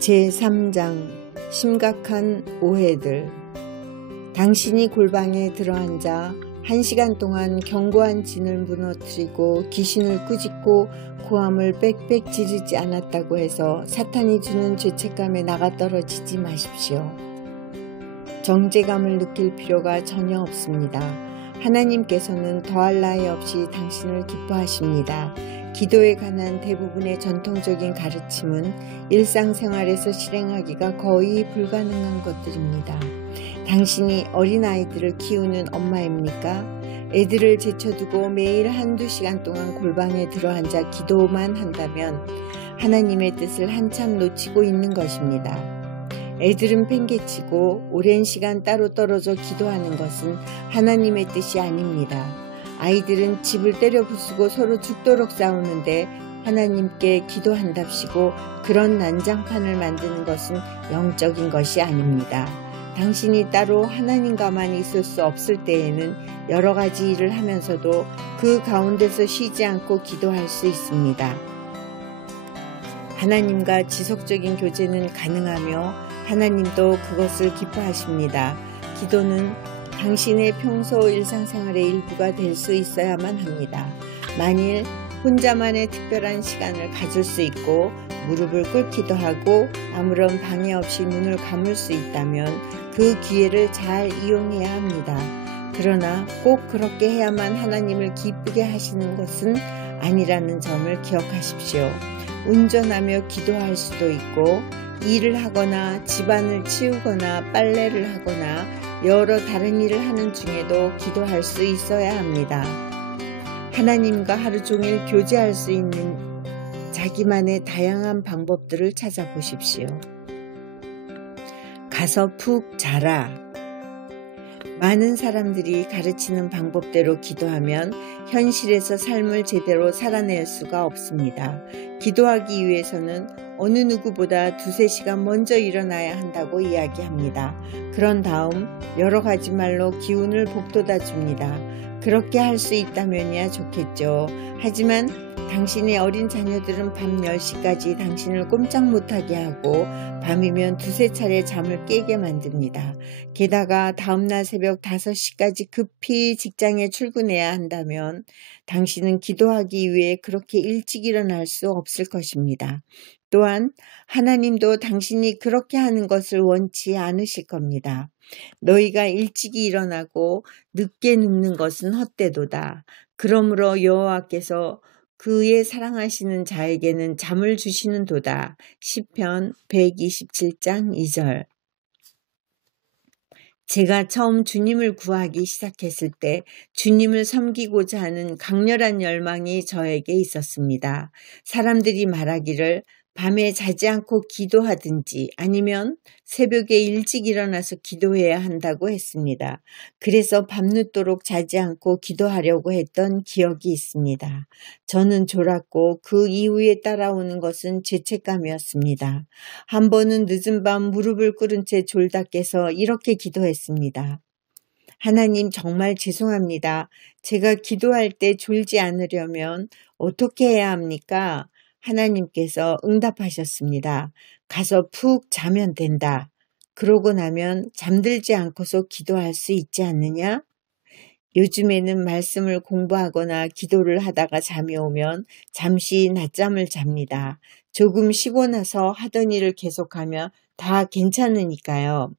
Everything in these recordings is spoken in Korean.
제3장 심각한 오해들. 당신이 골방에 들어앉아 1시간 동안 견고한 진을 무너뜨리고 귀신을 꾸짖고 고함을 빽빽 지르지 않았다고 해서 사탄이 주는 죄책감에 나가 떨어지지 마십시오. 정죄감을 느낄 필요가 전혀 없습니다. 하나님께서는 더할 나위 없이 당신을 기뻐하십니다. 기도에 관한 대부분의 전통적인 가르침은 일상생활에서 실행하기가 거의 불가능한 것들입니다. 당신이 어린아이들을 키우는 엄마입니까? 애들을 제쳐두고 매일 한두 시간 동안 골방에 들어앉아 기도만 한다면 하나님의 뜻을 한참 놓치고 있는 것입니다. 애들은 팽개치고 오랜 시간 따로 떨어져 기도하는 것은 하나님의 뜻이 아닙니다. 아이들은 집을 때려 부수고 서로 죽도록 싸우는데 하나님께 기도한답시고 그런 난장판을 만드는 것은 영적인 것이 아닙니다. 당신이 따로 하나님과만 있을 수 없을 때에는 여러 가지 일을 하면서도 그 가운데서 쉬지 않고 기도할 수 있습니다. 하나님과 지속적인 교제는 가능하며 하나님도 그것을 기뻐하십니다. 기도는 당신의 평소 일상생활의 일부가 될 수 있어야만 합니다. 만일 혼자만의 특별한 시간을 가질 수 있고 무릎을 꿇기도 하고 아무런 방해 없이 눈을 감을 수 있다면 그 기회를 잘 이용해야 합니다. 그러나 꼭 그렇게 해야만 하나님을 기쁘게 하시는 것은 아니라는 점을 기억하십시오. 운전하며 기도할 수도 있고 일을 하거나 집안을 치우거나 빨래를 하거나 여러 다른 일을 하는 중에도 기도할 수 있어야 합니다. 하나님과 하루 종일 교제할 수 있는 자기만의 다양한 방법들을 찾아보십시오. 가서 푹 자라. 많은 사람들이 가르치는 방법대로 기도하면 현실에서 삶을 제대로 살아낼 수가 없습니다. 기도하기 위해서는 어느 누구보다 2-3시간 먼저 일어나야 한다고 이야기합니다. 그런 다음 여러 가지 말로 기운을 북돋아 줍니다. 그렇게 할 수 있다면야 좋겠죠. 하지만 당신의 어린 자녀들은 밤 10시까지 당신을 꼼짝 못하게 하고 밤이면 2-3차례 잠을 깨게 만듭니다. 게다가 다음날 새벽 5시까지 급히 직장에 출근해야 한다면 당신은 기도하기 위해 그렇게 일찍 일어날 수 없을 것입니다. 또한 하나님도 당신이 그렇게 하는 것을 원치 않으실 겁니다. 너희가 일찍이 일어나고 늦게 눕는 것은 헛되도다. 그러므로 여호와께서 그의 사랑하시는 자에게는 잠을 주시는도다. 시편 127장 2절. 제가 처음 주님을 구하기 시작했을 때 주님을 섬기고자 하는 강렬한 열망이 저에게 있었습니다. 사람들이 말하기를 밤에 자지 않고 기도하든지 아니면 새벽에 일찍 일어나서 기도해야 한다고 했습니다. 그래서 밤늦도록 자지 않고 기도하려고 했던 기억이 있습니다. 저는 졸았고 그 이후에 따라오는 것은 죄책감이었습니다. 한 번은 늦은 밤 무릎을 꿇은 채 졸다 깨서 이렇게 기도했습니다. 하나님, 정말 죄송합니다. 제가 기도할 때 졸지 않으려면 어떻게 해야 합니까? 하나님께서 응답하셨습니다. 가서 푹 자면 된다. 그러고 나면 잠들지 않고서 기도할 수 있지 않느냐? 요즘에는 말씀을 공부하거나 기도를 하다가 잠이 오면 잠시 낮잠을 잡니다. 조금 쉬고 나서 하던 일을 계속하면 다 괜찮으니까요.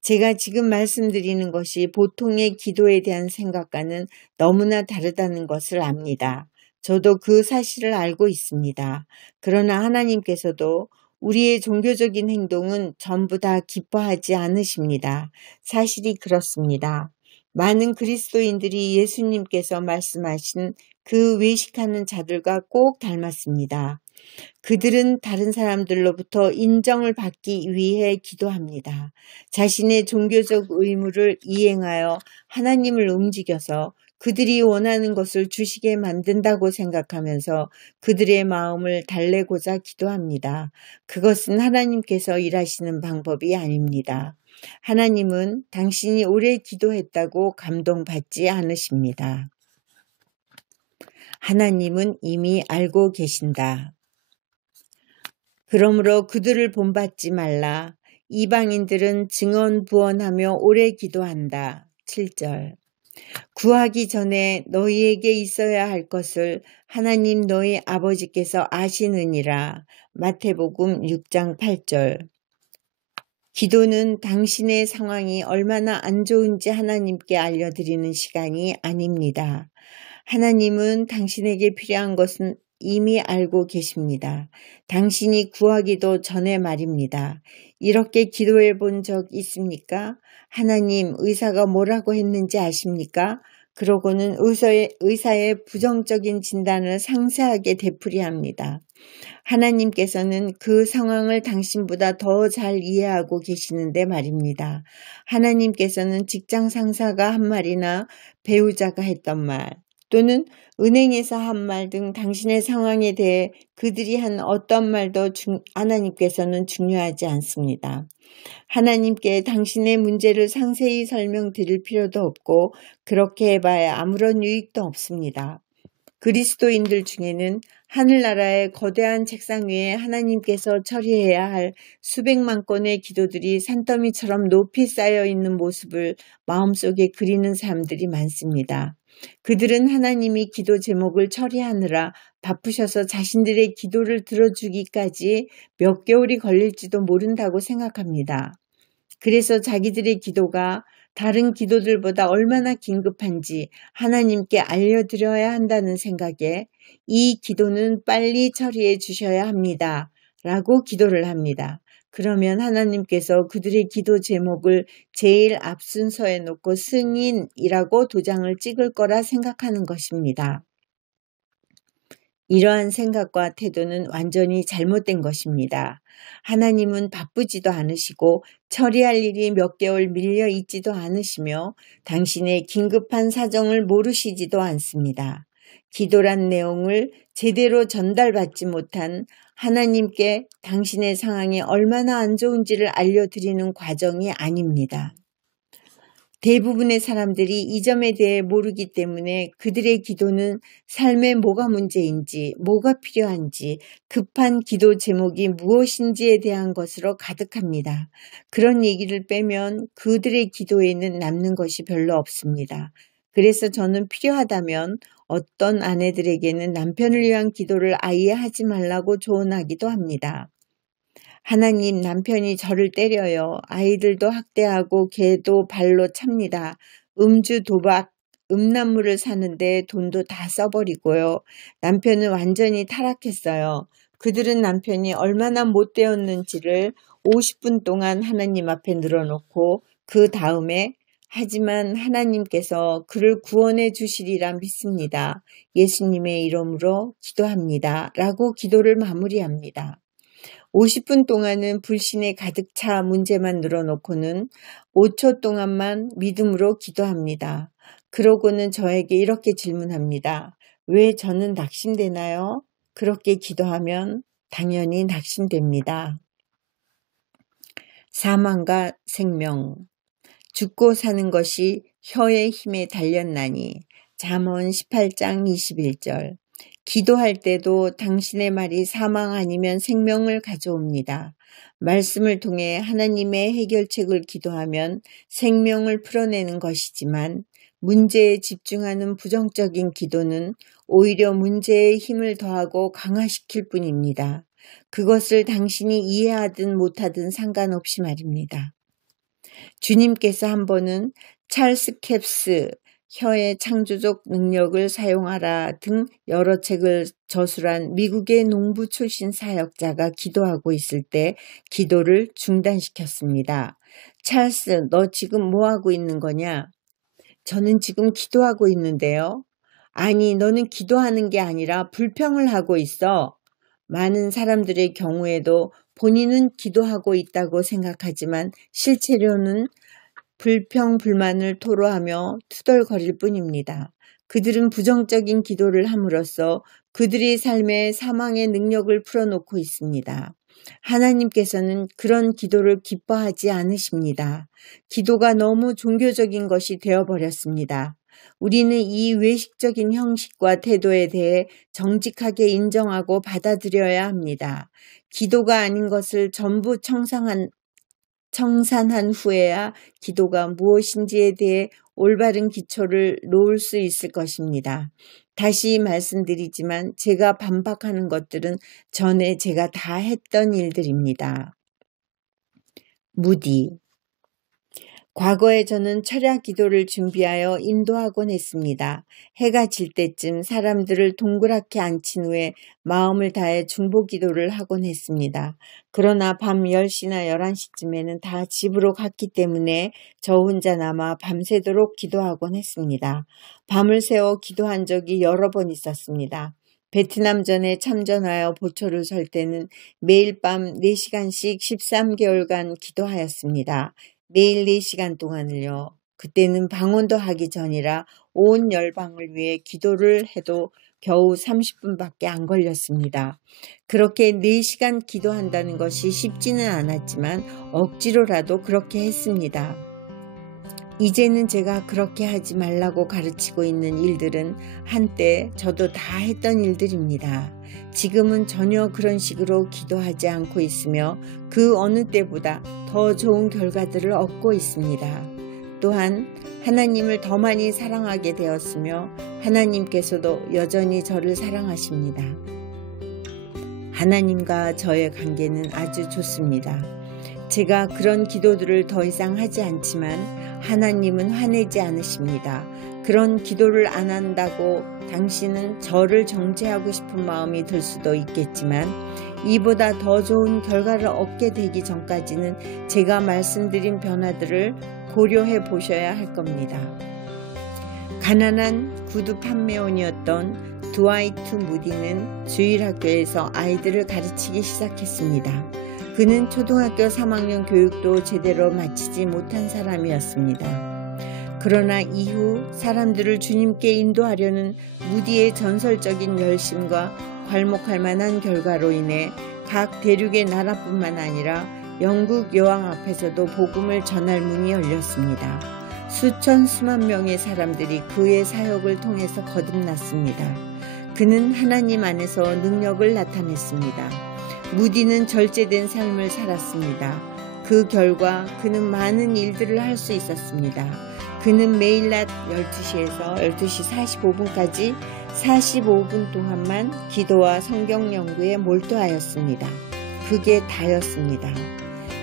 제가 지금 말씀드리는 것이 보통의 기도에 대한 생각과는 너무나 다르다는 것을 압니다. 저도 그 사실을 알고 있습니다. 그러나 하나님께서도 우리의 종교적인 행동은 전부 다 기뻐하지 않으십니다. 사실이 그렇습니다. 많은 그리스도인들이 예수님께서 말씀하신 그 외식하는 자들과 꼭 닮았습니다. 그들은 다른 사람들로부터 인정을 받기 위해 기도합니다. 자신의 종교적 의무를 이행하여 하나님을 움직여서 그들이 원하는 것을 주시게 만든다고 생각하면서 그들의 마음을 달래고자 기도합니다. 그것은 하나님께서 일하시는 방법이 아닙니다. 하나님은 당신이 오래 기도했다고 감동받지 않으십니다. 하나님은 이미 알고 계신다. 그러므로 그들을 본받지 말라. 이방인들은 증언부언하며 오래 기도한다. 7절. 구하기 전에 너희에게 있어야 할 것을 하나님 너희 아버지께서 아시느니라. 마태복음 6장 8절. 기도는 당신의 상황이 얼마나 안 좋은지 하나님께 알려드리는 시간이 아닙니다. 하나님은 당신에게 필요한 것은 이미 알고 계십니다. 당신이 구하기도 전에 말입니다. 이렇게 기도해 본 적 있습니까? 하나님, 의사가 뭐라고 했는지 아십니까? 그러고는 의사의 부정적인 진단을 상세하게 되풀이합니다. 하나님께서는 그 상황을 당신보다 더 잘 이해하고 계시는데 말입니다. 하나님께서는 직장 상사가 한 말이나 배우자가 했던 말, 또는 은행에서 한 말 등 당신의 상황에 대해 그들이 한 어떤 말도 하나님께서는 중요하지 않습니다. 하나님께 당신의 문제를 상세히 설명드릴 필요도 없고 그렇게 해봐야 아무런 유익도 없습니다. 그리스도인들 중에는 하늘나라의 거대한 책상 위에 하나님께서 처리해야 할 수백만 건의 기도들이 산더미처럼 높이 쌓여 있는 모습을 마음속에 그리는 사람들이 많습니다. 그들은 하나님이 기도 제목을 처리하느라 바쁘셔서 자신들의 기도를 들어주기까지 몇 개월이 걸릴지도 모른다고 생각합니다. 그래서 자기들의 기도가 다른 기도들보다 얼마나 긴급한지 하나님께 알려드려야 한다는 생각에 이 기도는 빨리 처리해 주셔야 합니다. 라고 기도를 합니다. 그러면 하나님께서 그들의 기도 제목을 제일 앞순서에 놓고 승인이라고 도장을 찍을 거라 생각하는 것입니다. 이러한 생각과 태도는 완전히 잘못된 것입니다. 하나님은 바쁘지도 않으시고 처리할 일이 몇 개월 밀려 있지도 않으시며 당신의 긴급한 사정을 모르시지도 않습니다. 기도란 내용을 제대로 전달받지 못한 하나님께 당신의 상황이 얼마나 안 좋은지를 알려드리는 과정이 아닙니다. 대부분의 사람들이 이 점에 대해 모르기 때문에 그들의 기도는 삶에 뭐가 문제인지, 뭐가 필요한지, 급한 기도 제목이 무엇인지에 대한 것으로 가득합니다. 그런 얘기를 빼면 그들의 기도에는 남는 것이 별로 없습니다. 그래서 저는 필요하다면 어떤 아내들에게는 남편을 위한 기도를 아예 하지 말라고 조언하기도 합니다. 하나님, 남편이 저를 때려요. 아이들도 학대하고 개도 발로 찹니다. 음주, 도박, 음란물을 사는데 돈도 다 써버리고요. 남편은 완전히 타락했어요. 그들은 남편이 얼마나 못되었는지를 50분 동안 하나님 앞에 늘어놓고 그 다음에 하지만 하나님께서 그를 구원해 주시리라 믿습니다. 예수님의 이름으로 기도합니다. 라고 기도를 마무리합니다. 50분 동안은 불신에 가득 차 문제만 늘어놓고는 5초 동안만 믿음으로 기도합니다. 그러고는 저에게 이렇게 질문합니다. 왜 저는 낙심되나요? 그렇게 기도하면 당연히 낙심됩니다. 사망과 생명, 죽고 사는 것이 혀의 힘에 달렸나니. 잠언 18장 21절. 기도할 때도 당신의 말이 사망 아니면 생명을 가져옵니다. 말씀을 통해 하나님의 해결책을 기도하면 생명을 풀어내는 것이지만 문제에 집중하는 부정적인 기도는 오히려 문제에 힘을 더하고 강화시킬 뿐입니다. 그것을 당신이 이해하든 못하든 상관없이 말입니다. 주님께서 한 번은 찰스 캡스 혀의 창조적 능력을 사용하라 등 여러 책을 저술한 미국의 농부 출신 사역자가 기도하고 있을 때 기도를 중단시켰습니다. 찰스, 너 지금 뭐 하고 있는 거냐? 저는 지금 기도하고 있는데요. 아니, 너는 기도하는 게 아니라 불평을 하고 있어. 많은 사람들의 경우에도 본인은 기도하고 있다고 생각하지만 실제로는 불평, 불만을 토로하며 투덜거릴 뿐입니다. 그들은 부정적인 기도를 함으로써 그들의 삶에 사망의 능력을 풀어놓고 있습니다. 하나님께서는 그런 기도를 기뻐하지 않으십니다. 기도가 너무 종교적인 것이 되어버렸습니다. 우리는 이 외식적인 형식과 태도에 대해 정직하게 인정하고 받아들여야 합니다. 기도가 아닌 것을 전부 청산한 후에야 기도가 무엇인지에 대해 올바른 기초를 놓을 수 있을 것입니다. 다시 말씀드리지만 제가 반박하는 것들은 전에 제가 다 했던 일들입니다. 무디. 과거에 저는 철야 기도를 준비하여 인도하곤 했습니다. 해가 질 때쯤 사람들을 동그랗게 앉힌 후에 마음을 다해 중보 기도를 하곤 했습니다. 그러나 밤 10시나 11시쯤에는 다 집으로 갔기 때문에 저 혼자 남아 밤새도록 기도하곤 했습니다. 밤을 새워 기도한 적이 여러 번 있었습니다. 베트남전에 참전하여 보초를 설 때는 매일 밤 4시간씩 13개월간 기도하였습니다. 매일 4시간 동안을요. 그때는 방언도 하기 전이라 온 열방을 위해 기도를 해도 겨우 30분밖에 안 걸렸습니다. 그렇게 4시간 기도한다는 것이 쉽지는 않았지만 억지로라도 그렇게 했습니다. 이제는 제가 그렇게 하지 말라고 가르치고 있는 일들은 한때 저도 다 했던 일들입니다. 지금은 전혀 그런 식으로 기도하지 않고 있으며 그 어느 때보다 더 좋은 결과들을 얻고 있습니다. 또한 하나님을 더 많이 사랑하게 되었으며 하나님께서도 여전히 저를 사랑하십니다. 하나님과 저의 관계는 아주 좋습니다. 제가 그런 기도들을 더 이상 하지 않지만 하나님은 화내지 않으십니다. 그런 기도를 안 한다고 당신은 저를 정죄하고 싶은 마음이 들 수도 있겠지만 이보다 더 좋은 결과를 얻게 되기 전까지는 제가 말씀드린 변화들을 고려해 보셔야 할 겁니다. 가난한 구두 판매원이었던 드와이트 무디는 주일학교에서 아이들을 가르치기 시작했습니다. 그는 초등학교 3학년 교육도 제대로 마치지 못한 사람이었습니다. 그러나 이후 사람들을 주님께 인도하려는 무디의 전설적인 열심과 괄목할 만한 결과로 인해 각 대륙의 나라뿐만 아니라 영국 여왕 앞에서도 복음을 전할 문이 열렸습니다. 수천 수만 명의 사람들이 그의 사역을 통해서 거듭났습니다. 그는 하나님 안에서 능력을 나타냈습니다. 무디는 절제된 삶을 살았습니다. 그 결과 그는 많은 일들을 할 수 있었습니다. 그는 매일 낮 12시에서 12시 45분까지 45분 동안만 기도와 성경 연구에 몰두하였습니다. 그게 다였습니다.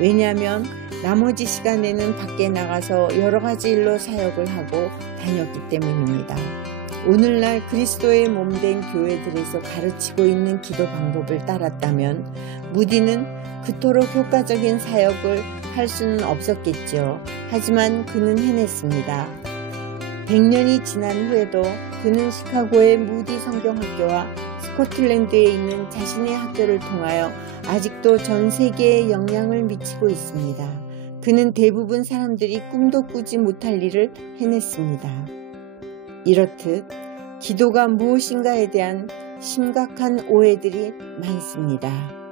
왜냐하면 나머지 시간에는 밖에 나가서 여러 가지 일로 사역을 하고 다녔기 때문입니다. 오늘날 그리스도의 몸된 교회들에서 가르치고 있는 기도 방법을 따랐다면 무디는 그토록 효과적인 사역을 할 수는 없었겠죠. 하지만 그는 해냈습니다. 100년이 지난 후에도 그는 시카고의 무디 성경학교와 스코틀랜드에 있는 자신의 학교를 통하여 아직도 전 세계에 영향을 미치고 있습니다. 그는 대부분 사람들이 꿈도 꾸지 못할 일을 해냈습니다. 이렇듯 기도가 무엇인가에 대한 심각한 오해들이 많습니다.